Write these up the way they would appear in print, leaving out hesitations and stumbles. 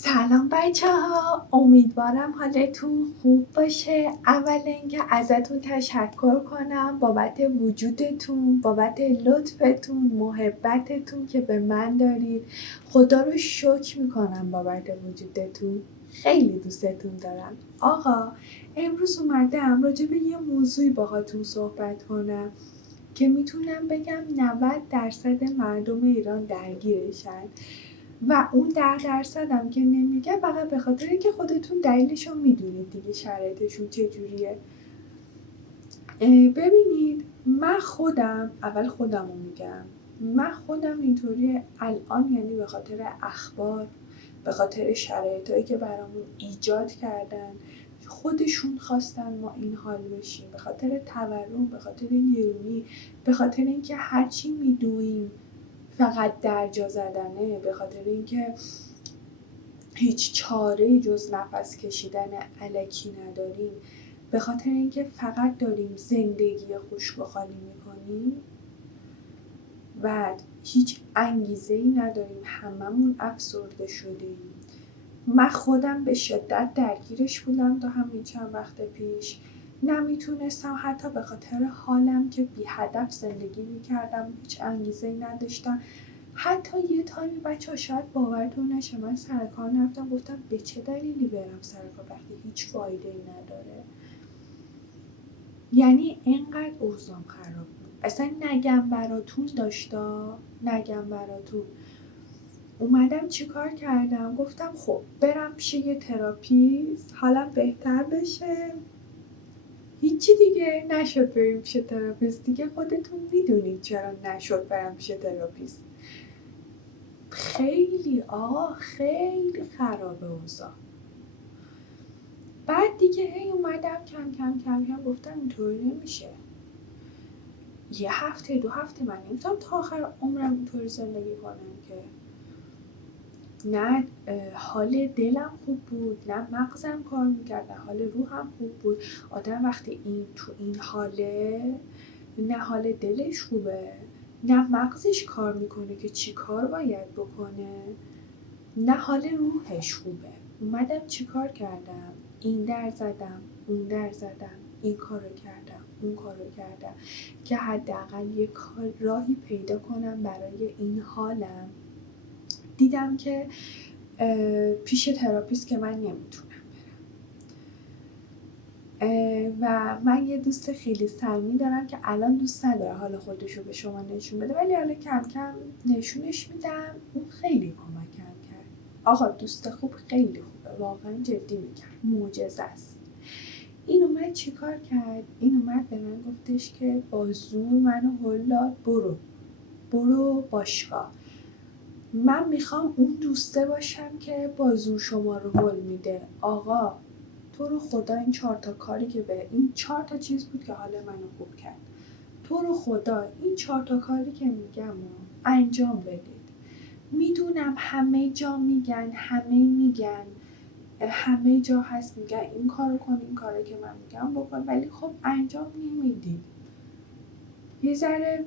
سلام بچه‌ها، امیدوارم حالتون خوب باشه. اول اینکه ازتون تشکر کنم بابت وجودتون، بابت لطفتون، محبتتون که به من دارید. خدا رو شکر میکنم بابت وجودتون. خیلی دوستتون دارم. آقا امروز اومدم راجع به یه موضوعی باهاتون صحبت کنم که میتونم بگم 90% مردم ایران درگیرشن و اون 10% هم که نمیگه فقط به خاطر اینکه خودتون دلیلشو میدونید دیگه، شرایطشون چجوریه. ببینید، من خودم اول خودمو میگم، من خودم اینطوری الان، یعنی به خاطر اخبار، به خاطر شرایطایی که برامون ایجاد کردن، خودشون خواستن ما این حال بشیم، به خاطر تورم، به خاطر گرونی، به خاطر اینکه هرچی میدویم فقط درجا زدنه، به خاطر اینکه هیچ چاره‌ای جز نفس کشیدن الکی نداریم، به خاطر اینکه فقط داریم زندگی خشک و خالی میکنیم و هیچ انگیزه‌ای نداریم، هممون افسرده شدیم. من خودم به شدت درگیرش بودم تا همین چند وقت پیش. نمیتونستم، حتی به خاطر حالم که بی هدف زندگی میکردم، هیچ انگیزه‌ای نداشتم. حتی یه تایمی بچه‌ها شاید باورتون نشه، من سر کار نرفتم، گفتم به چه دلیلی برم سر کار وقتی هیچ فایده‌ای نداره. یعنی اینقدر اوضاعم خراب بود. اصلا نگم براتون داشتا، نگم براتون. اومدم چیکار کردم؟ گفتم خب برم پیش یه تراپیست حالم بهتر بشه. هیچی دیگه نشد بریم پیش تراپیست دیگه. خودتون میدونید چرا نشد برم پیش تراپیست. خیلی خیلی خرابه اوضاع. بعد دیگه هی اومدم کم کم کم کم گفتم اینطوری نمیشه. یه هفته 2 هفته من نمیتونم تا آخر عمرم اینطوری زندگی کنم که نه حال دلم خوب بود، نه مغزم کار میکرد، نه حال روحم خوب بود. آدم وقتی تو این حاله، نه حال دلش خوبه، نه مغزش کار میکنه که چی کار باید بکنه، نه حال روحش خوبه. اومدم چیکار کردم؟ این در زدم، اون در زدم، این کارو کردم، اون کارو کردم که حداقل یه راهی پیدا کنم برای این حالم. دیدم که پیش تراپیست که من نمیتونم برم و من یه دوست خیلی صمیمی دارم که الان دوست نداره حال خودشو به شما نشون بده، ولی حالا کم کم نشونش میدم. اون خیلی کمکم کرد. آقا دوست خوب خیلی خوبه، واقعا جدی میگم، معجزه است. این اومد چیکار کرد؟ این اومد به من گفتش که با زور منو هل داد برو باشگاه. من میخوام اون دوسته باشم که با زور شما رو هل میده. آقا تو رو خدا این 4 تا کاری که این 4 تا چیز بود که حال منو خوب کرد. تو رو خدا این 4 تا کاری که میگم انجام بدید. میدونم همه جا میگن، همه جا هست میگن این کارو کن، این کاری که من میگم بکن، ولی خب انجام نمیدید. یه ذره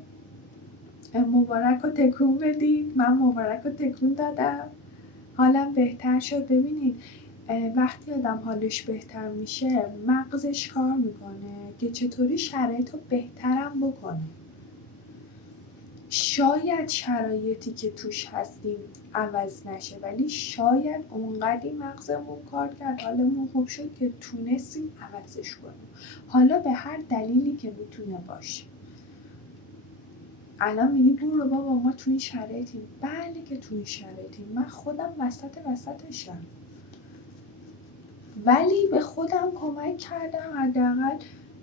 مبارک رو تکون بدید. من مبارک رو تکون دادم، حالم بهتر شد. ببینید وقتی آدم حالش بهتر میشه مغزش کار میکنه که چطوری شرایط رو بهترم بکنه. شاید شرایطی که توش هستیم عوض نشه، ولی شاید اونقدی مغزمون کار کرد، حالمون خوب شد که تونستیم عوضش کنیم. حالا به هر دلیلی که میتونه باشه. الان میگی برو بابا ما توی شرایطیم. بله که توی شرایطیم، من خودم وسطشم، ولی به خودم کمک کردم حداقل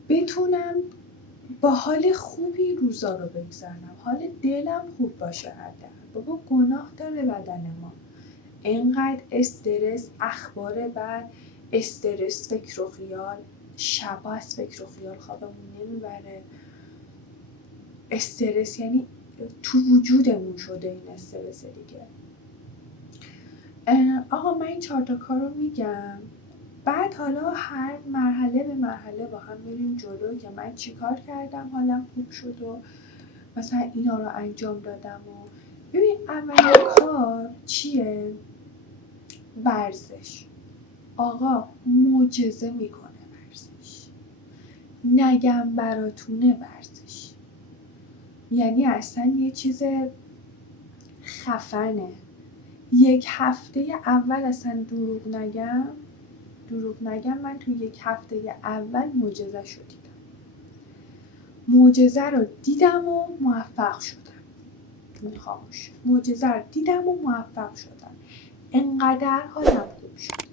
بتونم با حال خوبی روزا رو بگذرونم، حال دلم خوب باشه. حداقل بابا گناه داره بدن ما. اینقدر استرس، اخبار بد، استرس، فکر و خیال، شبا از فکر و خیال خوابمون نمیبره. استرس یعنی تو وجودمون شده این استرس دیگه. آقا من این 4 تا کار رو میگم، بعد حالا هر مرحله به مرحله با هم میریم جلو که من چی کار کردم حالم خوب شد و مثلا اینا رو انجام دادم. و ببین اولین کار چیه؟ ورزش. آقا معجزه میکنه ورزش. نگم براتونه ورزش. یعنی اصلا یه چیز خفنه. 1 هفته اول اصلا دروغ نگم من توی 1 هفته اول معجزه شو دیدم. معجزه رو دیدم و موفق شدم. خاموش. معجزه رو دیدم و موفق شدم. انقدر حالم خوب شد.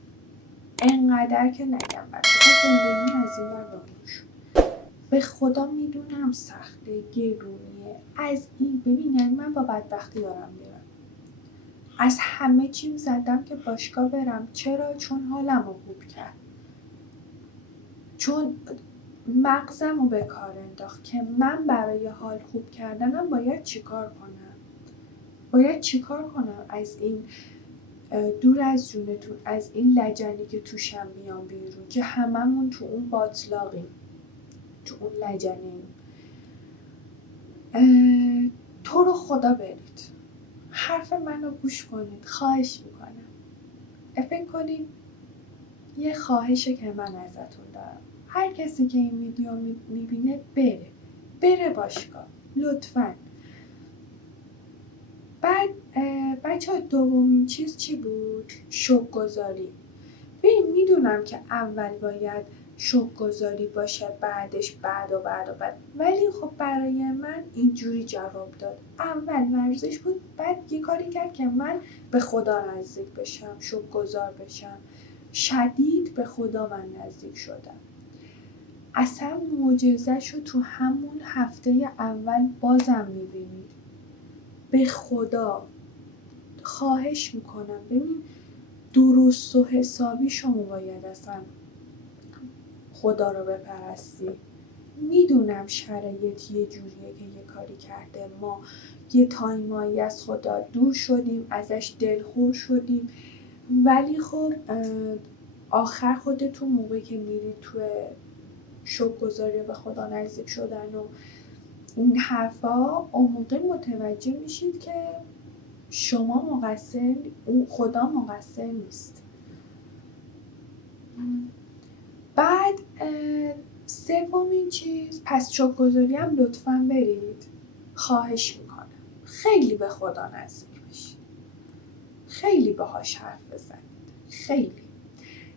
انقدر که نگم براتون زندگی از این ور به اون شد. به خدا میدونم سخته، گرونیه. از این ببین، یعنی من با بدبختی دارم میرم. از همه چیم زدم که باشگاه برم. چرا؟ چون حالم رو خوب کرد. چون مغزم رو به کار انداخت که من برای حال خوب کردنم باید چیکار کنم از این دور از جونتون، از این لجنی که توشم میام بیرون، که هممون تو اون باطلاقیم، تو اون لجنیم. تو رو خدا برید حرف منو گوش کنید، خواهش میکنم. فکر کنید یه خواهشه که من ازتون دارم. هر کسی که این ویدیو میبینه بره باشگاه لطفاً. بعد بچه‌ها دومین چیز چی بود؟ شوک‌گذاری. ببین میدونم که اول باید شوک‌گذاری باشه، بعدش بعد، ولی خب برای من اینجوری جواب داد. اول ورزش بود، بعد یه کاری کرد که من به خدا نزدیک بشم، شوک‌گذار بشم. شدید به خدا من نزدیک شدم. اصلا معجزه‌شو تو همون هفته اول بازم میبینید. به خدا خواهش میکنم. ببین درست و حسابی شما باید اصلا خدا رو بپرستی. میدونم شرایط یه جوریه که یه کاری کرده ما یه تایمایی از خدا دور شدیم، ازش دلخور شدیم، ولی خب آخر خودتون موقعی که میرید توی شوک‌گذاری به خدا نزدیک شدن و این حرفا، اون موقع متوجه میشید که شما مقصر، خدا مقصر نیست. بعد سومین چیز، پس شوک‌گذاری هم لطفاً برید. خواهش میکنم. خیلی به خدا نزدیک بشید. خیلی باهاش حرف بزنید. خیلی.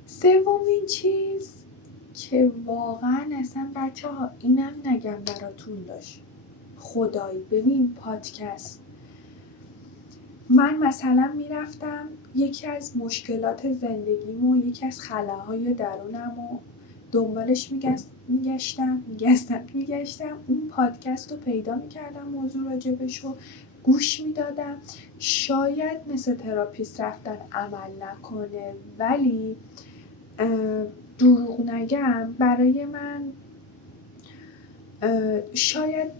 سومین چیز که واقعاً اصلا بچه‌ها اینم نگم براتون داشت. خدایی ببین پادکست. من مثلا میرفتم یکی از مشکلات زندگیمو، یکی از خلاهای درونمو دنبالش میگشتم اون پادکست رو پیدا میکردم، موضوع راجبشو گوش میدادم. شاید مثل تراپیست رفتن عمل نکنه، ولی دروغ نگم برای من شاید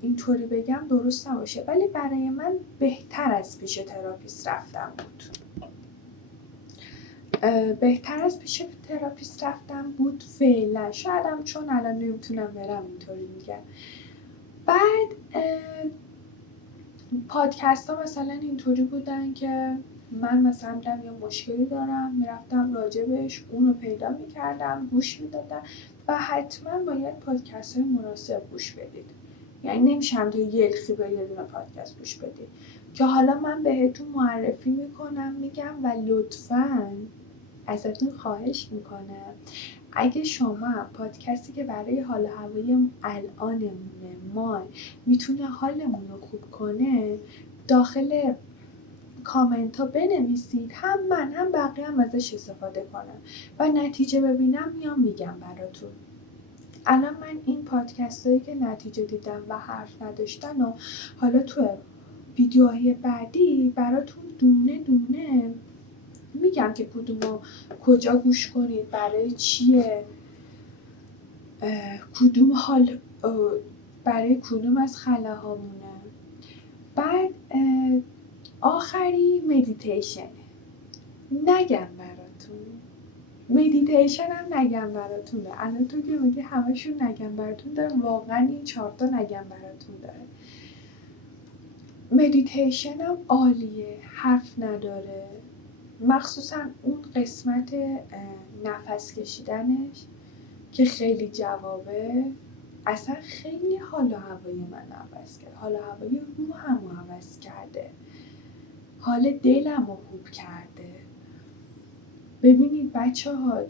اینطوری بگم درست نباشه، ولی برای من بهتر از پیش تراپیست رفتن بود. فعلا. شایدم چون الان نمیتونم برم اینطوری میگم. بعد پادکست ها مثلا اینطوری بودن که من مثلا یه مشکلی دارم، میرفتم راجبش اونو پیدا میکردم، گوش میدادم. و حتما باید پادکست های مناسب گوش بدید. یعنی نمیشه هم تو یلخی به یه دونه پادکست گوش بدید، که حالا من بهتون معرفی میکنم، میگم و لطفاً ازتون خواهش میکنم اگه شما پادکستی که برای حال هوای الانمونه ما میتونه حالمون رو خوب کنه، داخل کامنت ها بنویسید، هم من هم بقیه هم ازش استفاده کنم و نتیجه ببینم میگم براتون. الان من این پادکست هایی که نتیجه دیدم و حرف نداشتن و حالا تو ویدیوهای بعدی براتون دونه دونه میگم که کدومو کجا گوش کنید، برای چیه، کدوم حال برای کدوم از خلاهامونه. بعد آخری مدیتیشن. نگم براتونه. الان تو که میگی همشون نگم براتون داره، واقعا این 4 تا نگم براتون داره. مدیتیشن هم عالیه، حرف نداره، مخصوصا اون قسمت نفس کشیدنش که خیلی جوابه، اصلا خیلی حال و هوای من عوض کرد، حال و هوای روحم رو عوض کرده، حال دلم رو خوب کرده. ببینید بچه ها،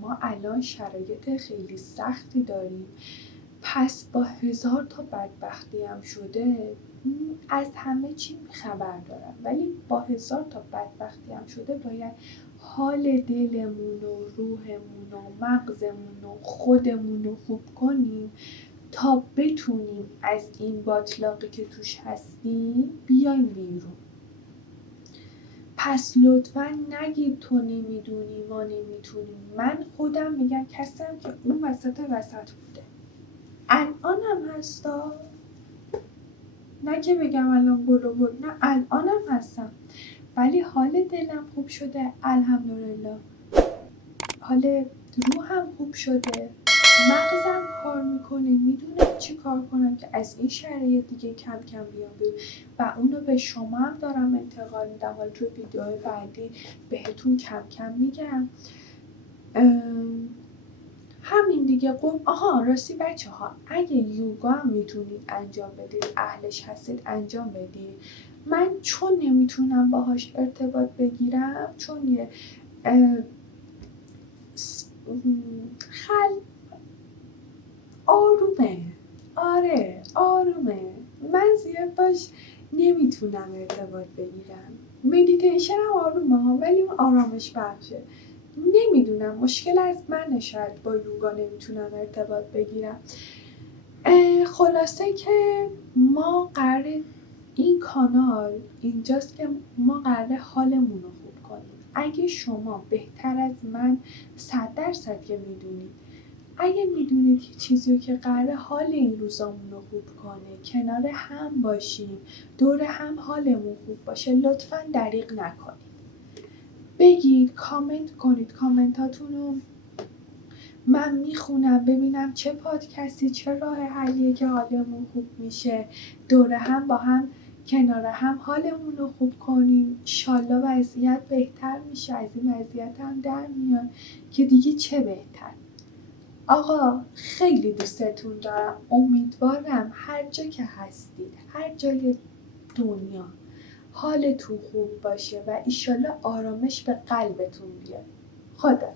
ما الان شرایط خیلی سختی داریم، پس با 1000 تا بدبختی هم شده از همه چی خبر دارم، ولی با 1000 تا بدبختی هم شده باید حال دلمون و روحمون و مغزمون و خودمون رو خوب کنیم تا بتونیم از این باطلاقی که توش هستیم بیایم بیرون. پس لطفا نگید تو نمیدونی ما نمیتونیم. من خودم میگم کسیم که اون وسط بوده، الانم هستا، نه که بگم الان برو، نه الانم هستم، ولی حال دلم خوب شده الحمدلله، حال روحم خوب شده، مغزم کار میکنه، میدونم چی کار کنم که از این شرایط دیگه کم کم بیام بیرون و اونو به شما هم دارم انتقال میدم. حالا تو ویدیوهای بعدی بهتون کم کم میگم. همین دیگه. راستی بچه ها، اگه یوگا هم میتونید انجام بدید، اهلش هستید انجام بدید. من چون نمیتونم باهاش ارتباط بگیرم، چون یه آرومه، من زیاد باش نمیتونم ارتباط بگیرم. مدیتیشن هم آرومه ها، ولی اون آرامش بخشه. نمیدونم مشکل از منه، شاید با یوگا نمیتونم ارتباط بگیرم. خلاصه که ما قراره این کانال اینجاست که ما قراره حالمون رو خوب کنیم. اگه شما بهتر از من 100% که میدونید، اگه میدونید که چیزی که قراره حال این روزامون رو خوب کنه، کنار هم باشیم، دور هم حالمون خوب باشه، لطفاً دریغ نکنید. بگید، کامنت کنید، کامنتاتون رو من میخونم ببینم چه پادکستی، چه راه حلیه که حالمون خوب میشه، دور هم با هم کنار هم حالمون رو خوب کنیم. انشالله وضعیت بهتر میشه، از این وضعیت هم در میاد که دیگه چه بهتر. آقا خیلی دوستتون دارم، امیدوارم هر جا که هستید، هر جای دنیا حالتون خوب باشه و ایشالله آرامش به قلبتون بیاد. خدا